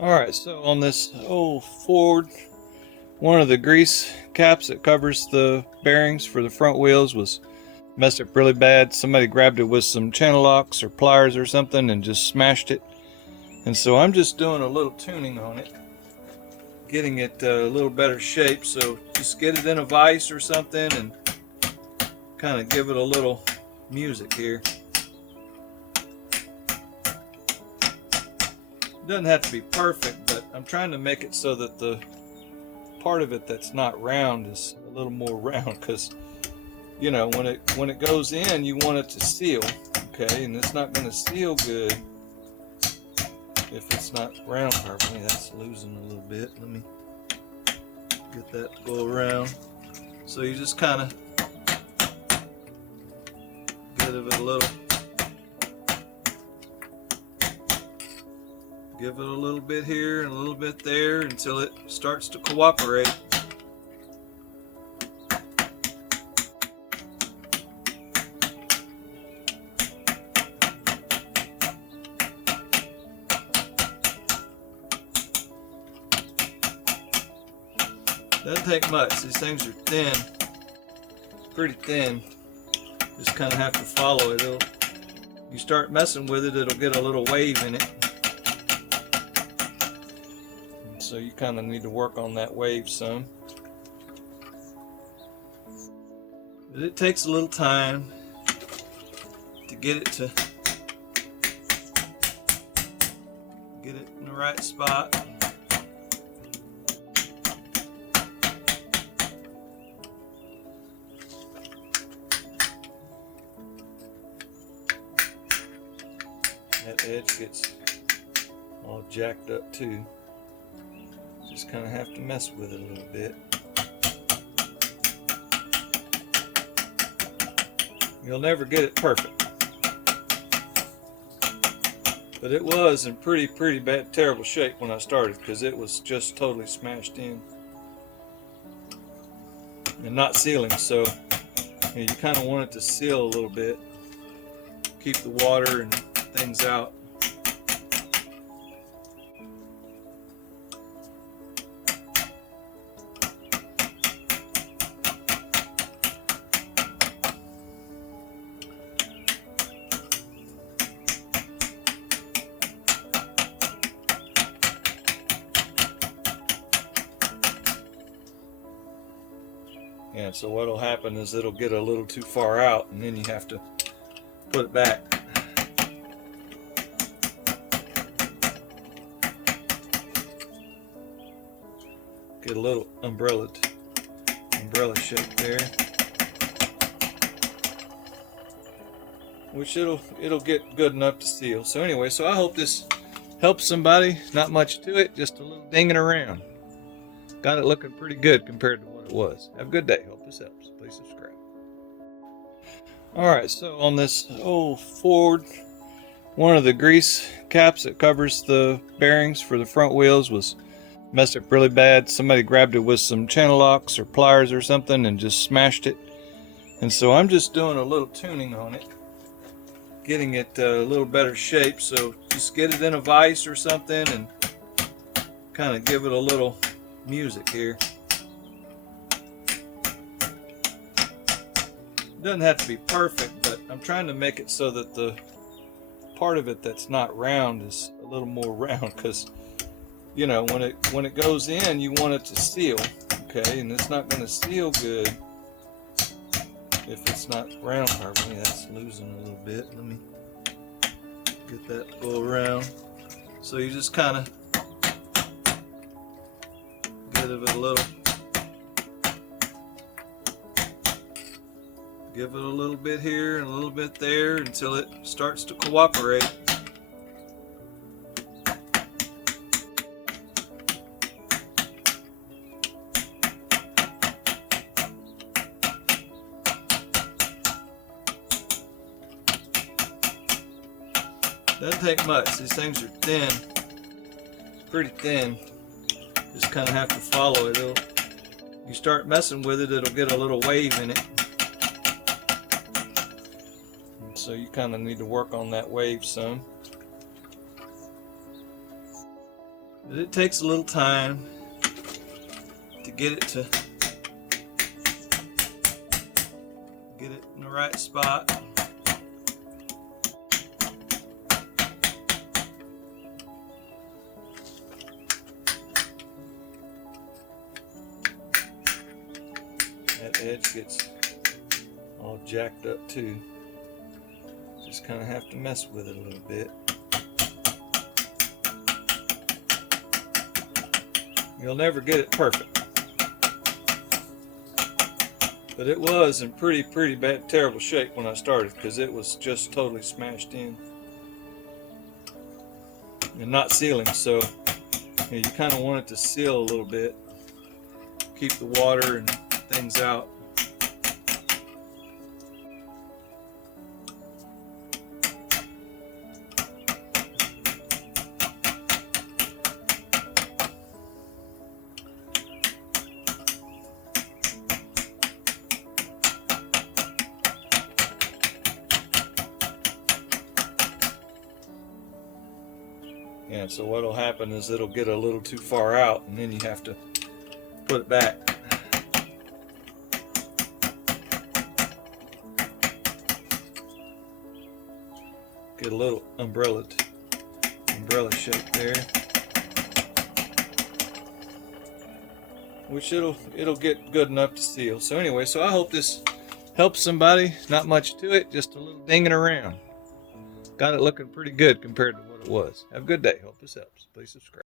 Alright, so on this old Ford, one of the grease caps that covers the bearings for the front wheels was messed up really bad. Somebody grabbed it with some channel locks or pliers or something and just smashed it. And so I'm just doing a little tuning on it, getting it a little better shape. So just get it in a vise or something and kind of give it a little music here. It doesn't have to be perfect, but I'm trying to make it so that the part of it that's not round is a little more round, because you know when it goes in, you want it to seal, okay, and it's not going to seal good if it's not round properly. That's losing a little bit. Let me get that to go around. So you just kind of give it a little, give it a little bit here and a little bit there until it starts to cooperate. Doesn't take much. These things are thin, pretty thin. Just kind of have to follow it. You start messing with it, it'll get a little wave in it. And so you kind of need to work on that wave some. But it takes a little time to get it in the right spot. That edge gets all jacked up too. Just kind of have to mess with it a little bit. You'll never get it perfect, but it was in pretty bad, terrible shape when I started, because it was just totally smashed in and not sealing. So you kind of want it to seal a little bit, keep the water and things out. Yeah, so what'll happen is it'll get a little too far out, and then you have to put it back. Get a little umbrella shape there, which it'll get good enough to seal. So anyway, so I hope this helps somebody. Not much to it, just a little dinging around. Got it looking pretty good compared to what it was. Have a good day. Hope this helps. Please subscribe. Alright, so on this old Ford, one of the grease caps that covers the bearings for the front wheels was messed up really bad. Somebody grabbed it with some channel locks or pliers or something and just smashed it. And so I'm just doing a little tuning on it, getting it a little better shape. So just get it in a vise or something and kind of give it a little music here. It doesn't have to be perfect, but I'm trying to make it so that the part of it that's not round is a little more round, because you know when it goes in, you want it to seal, okay, and it's not going to seal good if it's not round properly. That's losing a little bit. Let me get that to go around. So you just kind of give it a little, give it a little bit here and a little bit there until it starts to cooperate. Doesn't take much. These things are thin, pretty thin. Just kind of have to follow it. You start messing with it, it'll get a little wave in it. And so you kind of need to work on that wave some. But it takes a little time to get it in the right spot. That edge gets all jacked up too. Just kind of have to mess with it a little bit. You'll never get it perfect, but it was in pretty bad, terrible shape when I started, because it was just totally smashed in and not sealing. So you kind of want it to seal a little bit, keep the water and things out. Yeah, so what'll happen is it'll get a little too far out, and then you have to put it back. Get a little umbrella shape there, which it'll get good enough to seal. So anyway, so I hope this helps somebody. Not much to it, just a little dinging around. Got it looking pretty good compared to what it was. Have a good day. Hope this helps. Please subscribe.